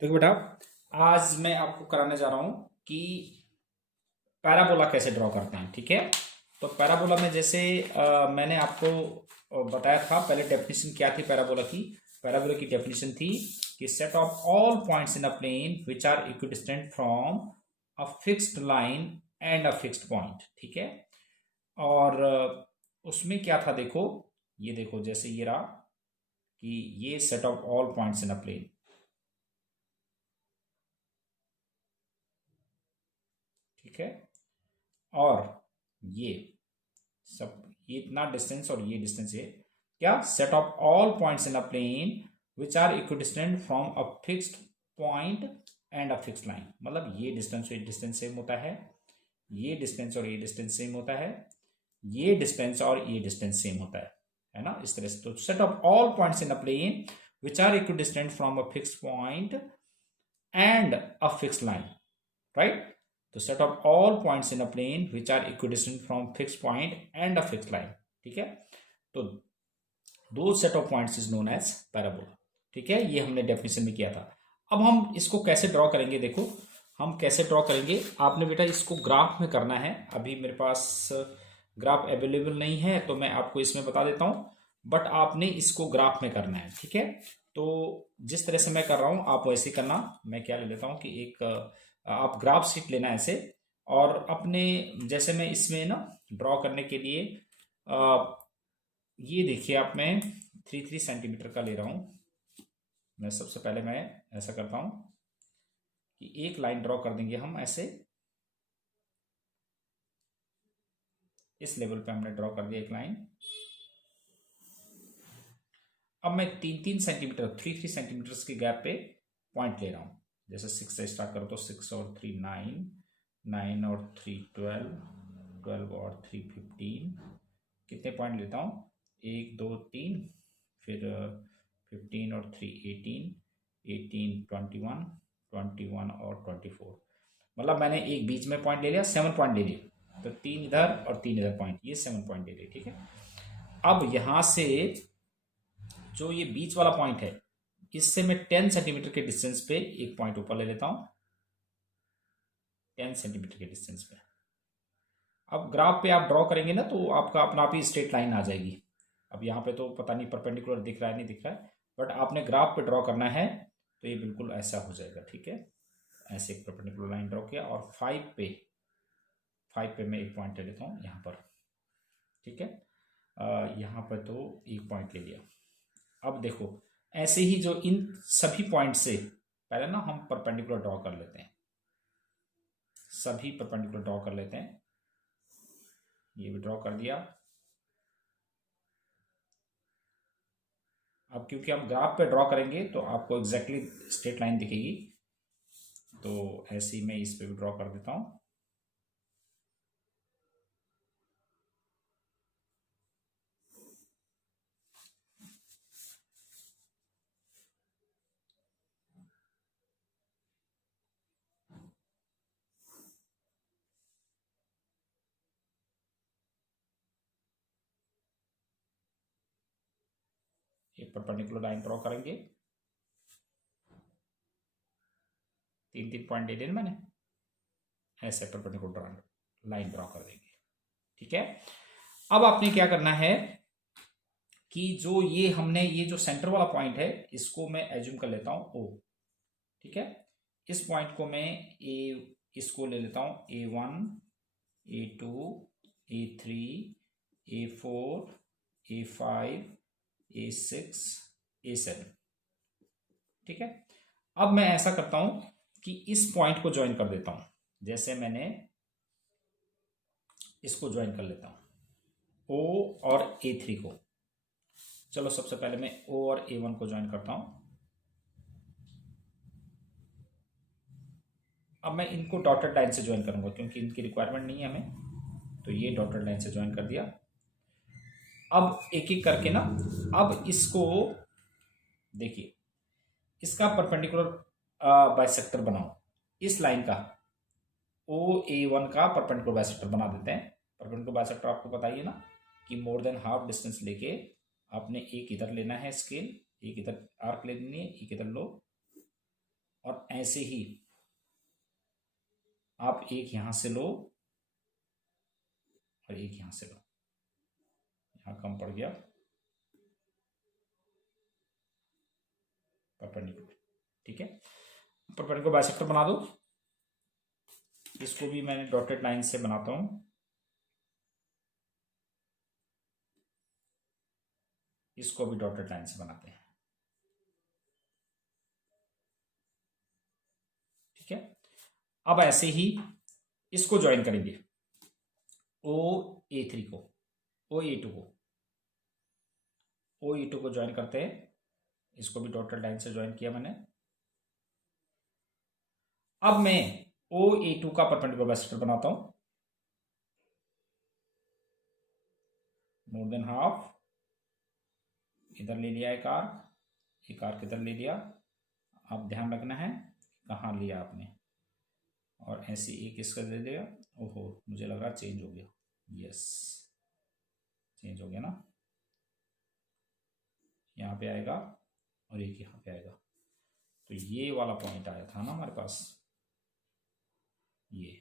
देखो बेटा, आज मैं आपको कराने जा रहा हूं कि पैराबोला कैसे ड्रॉ करते हैं। ठीक है। तो पैराबोला में जैसे मैंने आपको बताया था, पहले डेफिनेशन क्या थी पैराबोला की। पैराबोला की डेफिनेशन थी कि set of all points in a plane which are equidistant from a fixed line and a fixed point. ठीक है। और उसमें क्या था, देखो, ये देखो, जैसे ये रहा कि ये set of all points in a plane. ठीक है। और ये सब, ये इतना डिस्टेंस और ये डिस्टेंस, ये क्या, set of all points in a plane which are equidistant from a fixed point and a fixed line. मतलब ये डिस्टेंस और ये डिस्टेंस सेम होता है, ये डिस्टेंस और ये डिस्टेंस सेम होता है, ये डिस्टेंस और ये डिस्टेंस सेम होता है ना, इस तरह से। तो set of all points in a plane which are equidistant from a fixed point and a fixed line, right. तो set of all points in a plane which are equidistant from fix point and a fix line. ठीक है। तो दो set of points is known as parabola. ठीक है, ये हमने definition में किया था। अब हम इसको कैसे ड्रॉ करेंगे, देखो हम कैसे ड्रॉ करेंगे। आपने बेटा इसको ग्राफ में करना है। अभी मेरे पास ग्राफ अवेलेबल नहीं है तो मैं आपको इसमें बता देता हूं, बट आपने इसको ग्राफ में करना है। ठीक है। तो जिस तरह से मैं कर रहा हूं आप वैसे ही करना। मैं क्या ले लेता हूं कि एक आप ग्राफ शीट लेना है ऐसे, और अपने, जैसे मैं इसमें ना ड्रॉ करने के लिए ये देखिए, आप, मैं 3 3 सेंटीमीटर का ले रहा हूँ। मैं सबसे पहले मैं ऐसा करता हूँ कि एक लाइन ड्रॉ कर देंगे हम ऐसे। इस लेवल पे हमने ड्रॉ कर दिया एक लाइन। अब मैं 3 3 सेंटीमीटर, 3 3 सेंटीमीटर के गैप पे पॉइंट ले रहा हूँ। जैसे 6 से स्टार्ट करो तो 6 और 3 9, 9 और 3 12, 12 और 3 15। कितने पॉइंट लेता हूँ, 1 2 3, फिर 15 और 3 18, 18 21, 21 और 24। मतलब मैंने एक बीच में पॉइंट ले लिया, 7 पॉइंट ले लिए। तो 3 इधर और 3 इधर पॉइंट, ये 7 पॉइंट ले लिए। ठीक है। अब यहां से जो ये बीच वाला पॉइंट है, इससे मैं 10 सेंटीमीटर के डिस्टेंस पे एक पॉइंट ऊपर ले लेता हूं, 10 सेंटीमीटर के डिस्टेंस पे। अब ग्राफ पे आप ड्रॉ करेंगे ना तो आपका अपना आप ही स्ट्रेट लाइन आ जाएगी। अब यहाँ पे तो पता नहीं परपेंडिकुलर दिख रहा है नहीं दिख रहा है, बट आपने ग्राफ पे ड्रॉ करना है तो ये बिल्कुल ऐसा हो जाएगा। ठीक है। ऐसे एक परपेंडिकुलर लाइन ड्रॉ किया और 5 पे मैं एक पॉइंट ले लेता हूँ यहाँ पर। ठीक है। यहाँ पर तो एक पॉइंट ले लिया। अब देखो, ऐसे ही जो इन सभी पॉइंट से पहले ना हम परपेंडिकुलर ड्रॉ कर लेते हैं, सभी परपेंडिकुलर ड्रॉ कर लेते हैं। ये भी ड्रॉ कर दिया। अब क्योंकि हम ग्राफ पे ड्रॉ करेंगे तो आपको एग्जैक्टली स्ट्रेट लाइन दिखेगी, तो ऐसे ही मैं इस पे भी ड्रॉ कर देता हूँ। एक परपेंडिकुलर लाइन ड्रॉ करेंगे, 3 3 पॉइंट ले लिए ना मैंने, ऐसे परपेंडिकुलर लाइन ड्रॉ कर देंगे। ठीक है। अब आपने क्या करना है कि जो ये हमने, ये जो सेंटर वाला पॉइंट है, इसको मैं एज्यूम कर लेता हूं ओ। ठीक है। इस पॉइंट को मैं ए, इसको ले लेता हूं A1, A2, A3, A4, A5, A6, A7। ठीक है। अब मैं ऐसा करता हूं कि इस पॉइंट को ज्वाइन कर देता हूं। जैसे मैंने इसको ज्वाइन कर लेता हूं, O और A3 को। चलो सबसे पहले मैं O और A1 को ज्वाइन करता हूं। अब मैं इनको डॉटेड लाइन से ज्वाइन करूंगा क्योंकि इनकी रिक्वायरमेंट नहीं है हमें, तो ये डॉटेड लाइन से ज्वाइन कर दिया। अब एक एक करके ना, अब इसको देखिए, इसका परपेंडिकुलर बाइसेक्टर बनाओ। इस लाइन का O A1 का परपेंडिकुलर बाइसेक्टर बना देते हैं। परपेंडिकुलर बाइसेक्टर आपको बताइए ना कि मोर देन हाफ डिस्टेंस लेके आपने एक इधर लेना है स्केल, एक इधर आर्क ले लेनी है, एक इधर लो, और ऐसे ही आप एक यहां से लो और एक यहां से लो, यहां कम पड़ गया परपेंडिकुलर। ठीक है, परपेंडिकुलर बाइसेक्टर बना दो। इसको भी मैंने डॉटेड लाइन से बनाता हूं। इसको भी डॉटेड लाइन से बनाते हैं। ठीक है, अब ऐसे ही इसको ज्वाइन करेंगे, OA3 को, OA2 को, OA2 को ज्वाइन करते हैं। इसको भी डॉटेड लाइन से ज्वाइन किया मैंने। अब मैं OA2 का परपेंडिकुलर बाइसेक्टर बनाता हूं, मोर देन हाफ। इधर ले लिया एक आर्क इधर ले लिया। आप ध्यान रखना है कहाँ लिया आपने, और ऐसे एक इसका दे दिया। ओहो, मुझे लग रहा चेंज हो गया। यस, चेंज हो गया ना, यहाँ पे आएगा और एक यहाँ पे आएगा। तो ये वाला पॉइंट आया था ना हमारे पास, ये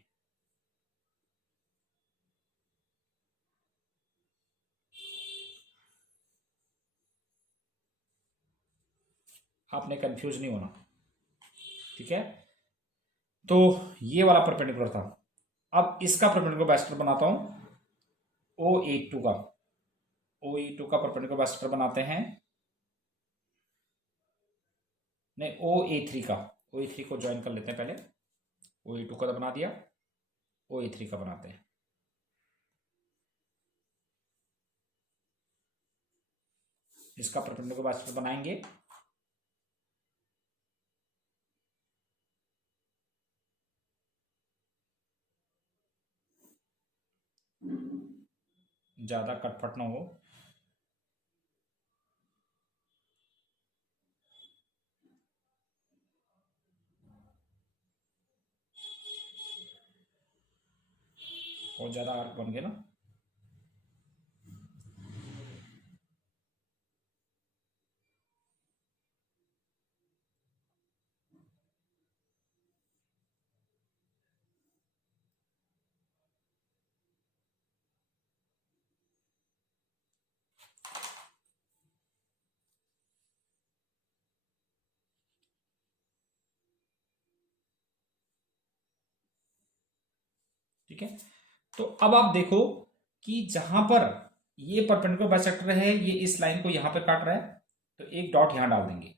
आपने कंफ्यूज नहीं होना। ठीक है, तो ये वाला परपेंडिकुलर था। अब इसका परपेंडिकुलर बाइसेक्टर बनाता हूं, OA2 का, OA2 का परपेंडिकुलर बाइसेक्टर बनाते हैं। नहीं, OA3 का, OA3 को ज्वाइन कर लेते हैं पहले। OA2 का तो बना दिया, OA3 का बनाते हैं। इसका परपेंडिकुलर बाइसेक्टर बनाएंगे। ज्यादा कटपट ना हो। और ज्यादा आर्क बन गया ना। ठीक है, तो अब आप देखो कि जहां पर ये परपेंडिकुलर बाइसेक्टर है, ये इस लाइन को यहां पे काट रहा है, तो एक डॉट यहां डाल देंगे।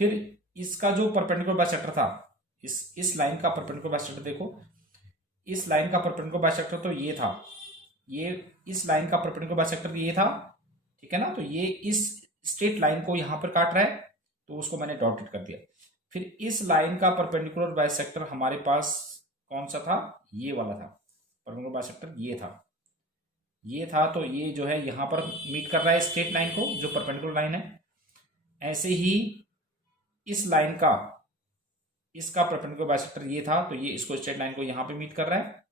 फिर इसका जो परपेंडिकुलर बाइसेक्टर था, इस लाइन का परपेंडिकुलर बाइसेक्टर देखो, इस लाइन का परपेंडिकुलर बाइसेक्टर तो ये था, ये इस लाइन का परपेंडिकुलर बाइसेक्टर ये था। ठीक है ना, तो ये इस स्ट्रेट लाइन को यहां पर काट रहा है, तो उसको मैंने डॉटेड कर दिया। फिर इस लाइन का परपेंडिकुलर बाइसेक्टर हमारे पास कौन सा था, ये वाला था। परपेंडिकुलर बाइसेक्टर ये था, तो ये जो है यहां पर मीट कर रहा है स्ट्रेट लाइन को, जो परपेंडिकुलर लाइन है। ऐसे ही इस लाइन का, इसका परपेंडिकुलर बाइसेक्टर ये था, तो ये इसको स्ट्रेट लाइन को यहां पे मीट कर रहा है।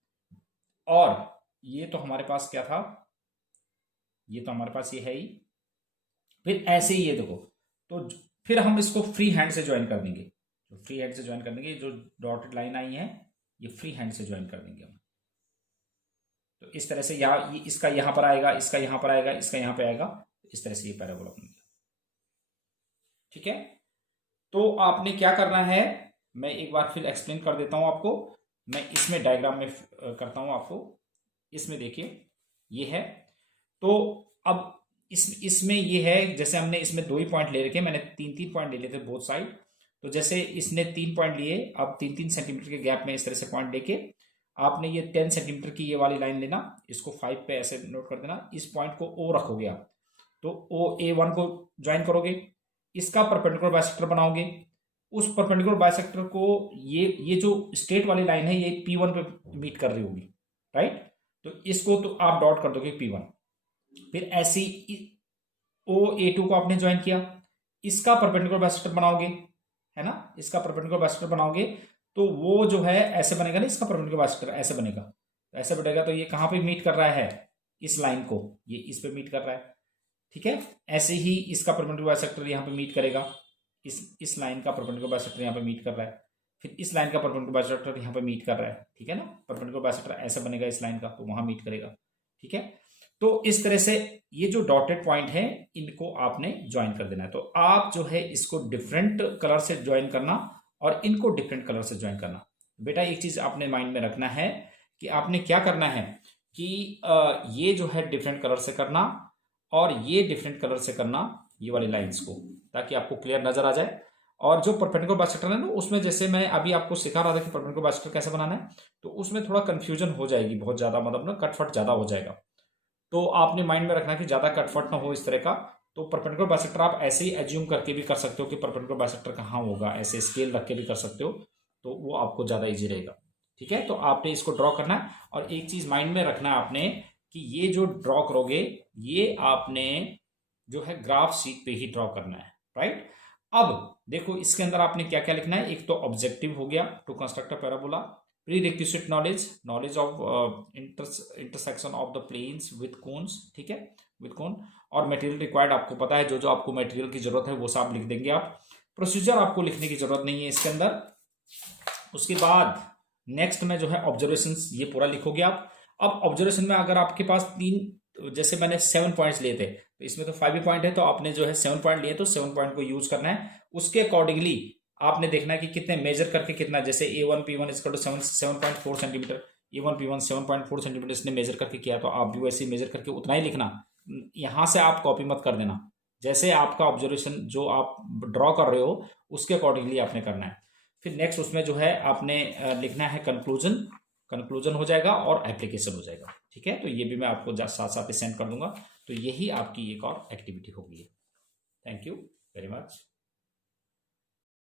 और ये तो हमारे पास क्या था, ये तो हमारे पास ये है ही। फिर ऐसे ही ये देखो, तो फिर हम इसको फ्री हैंड से ज्वाइन कर देंगे। जो फ्री हैंड से ज्वाइन कर देंगे, जो डॉटेड लाइन आई है, ये फ्री हैंड से ज्वाइन कर देंगे हम। तो इस तरह से यहाँ इसका यहां पर आएगा, इसका यहां पर आएगा, इसका यहां पे आएगा। इस तरह से ये पैराबोला बन गया। ठीक है, तो आपने क्या करना है, मैं एक बार फिर एक्सप्लेन कर देता हूं आपको। मैं इसमें डायग्राम में करता हूं आपको। इसमें देखिए ये है, तो अब इसमें ये है, जैसे हमने इसमें 2 ही पॉइंट ले रखे, मैंने 3-3 पॉइंट ले लिए थे बोथ साइड। तो जैसे इसने 3 पॉइंट लिए, अब 3-3 सेंटीमीटर के गैप में इस तरह से पॉइंट लेके आपने ये 10 सेंटीमीटर की ये वाली लाइन लेना, इसको 5 पे ऐसे नोट कर देना। इस पॉइंट को O रखोगे आप, तो OA1 को ज्वाइन करोगे, इसका परपेंडिकुलर बाइसेक्टर बनाओगे। उस परपेंडिकुलर बाइसेक्टर को ये जो स्ट्रेट वाली लाइन है, ये P1 पे मीट कर रही होगी, राइट। तो इसको तो आप डॉट कर दोगे P1। फिर ऐसे OA2 को आपने ज्वाइन किया, इसका परपेंडिकुलर बाइसेक्टर बनाओगे, है ना। इसका परपेंडिकुलर बाइसेक्टर बनाओगे तो वो जो है ऐसे बनेगा ना, इसका परपेंडिकुलर बाइसेक्टर ऐसे बनेगा, तो ऐसे बनेगा। तो ये कहां पे मीट कर रहा है, इस लाइन को, ये इस पे मीट कर रहा है। ठीक है, ऐसे ही इसका परपेंडिकुलर बाइसेक्टर यहां पे मीट करेगा, इस लाइन का परपेंडिकुलर बाइसेक्टर यहां पे मीट कर रहा है। फिर इस लाइन का परपेंडिकुलर बाइसेक्टर यहाँ पे मीट कर रहा है, ठीक है ना, परपेंडिकुलर बाइसेक्टर ऐसा बनेगा इस लाइन का, तो वहां मीट करेगा, ठीक है। तो इस तरह से ये जो डॉटेड पॉइंट है इनको आपने ज्वाइन कर देना है। तो आप जो है इसको डिफरेंट कलर से ज्वाइन करना और इनको डिफरेंट कलर से ज्वाइन करना। बेटा एक चीज आपने माइंड में रखना है कि आपने क्या करना है कि ये जो है डिफरेंट कलर से करना और ये डिफरेंट कलर से करना, ये वाली लाइंस को, ताकि आपको क्लियर नजर आ जाए। और जो परपेंडिकुलर बाइसेक्टर है ना, उसमें जैसे मैं अभी आपको सिखा रहा था कि परपेंडिकुलर बाइसेक्टर कैसे बनाना है, तो उसमें थोड़ा कंफ्यूजन हो जाएगी बहुत ज्यादा, मतलब ना कटफट ज्यादा हो जाएगा। तो आपने माइंड में रखना कि ज्यादा कटफट ना हो इस तरह का। तो परपेंडिकुलर बाइसेक्टर आप ऐसे ही एज्यूम करके भी कर सकते हो कि परपेंडिकुलर बाइसेक्टर कहाँ होगा, ऐसे स्केल रख के भी कर सकते हो, तो वो आपको ज्यादा इजी रहेगा, ठीक है। तो आपने इसको ड्रॉ करना है और एक चीज माइंड में रखना है आपने कि ये जो ड्रॉ करोगे ये आपने जो है ग्राफ शीट पे ही ड्रॉ करना है, राइट। अब देखो इसके अंदर आपने क्या क्या लिखना है। एक तो ऑब्जेक्टिव हो गया to construct a parabola, prerequisite knowledge of intersection of the planes with cones, ठीक है, विद कोन। और मटेरियल रिक्वायर्ड आपको पता है, जो जो आपको मटेरियल की जरूरत है वो सब लिख देंगे आप। प्रोसीजर आपको लिखने की जरूरत नहीं है इसके अंदर। उसके बाद नेक्स्ट में जो है ऑब्जर्वेशंस, ये पूरा लिखोगे आप। अब ऑब्जर्वेशन में अगर आपके पास तीन, जैसे मैंने 7 पॉइंट्स लिए थे, तो इसमें तो 5 ही पॉइंट है, तो आपने जो है 7 पॉइंट लिए, तो 7 पॉइंट को यूज करना है। उसके अकॉर्डिंगली आपने देखना है कि कितने मेजर करके कितना, जैसे A1P1 7.4 सेंटीमीटर, A1P1 7.4 सेंटीमीटर इसने मेजर करके किया, तो आप भी वैसे मेजर करके उतना ही लिखना। यहां से आप कॉपी मत कर देना, जैसे आपका ऑब्जर्वेशन जो आप ड्रॉ कर रहे हो उसके अकॉर्डिंगली आपने करना है। फिर नेक्स्ट उसमें जो है आपने लिखना है कंक्लूजन हो जाएगा और एप्लीकेशन हो जाएगा, ठीक है। तो ये भी मैं आपको साथ साथ सेंड कर दूंगा। तो यही आपकी एक और एक्टिविटी होगी। Thank you very much.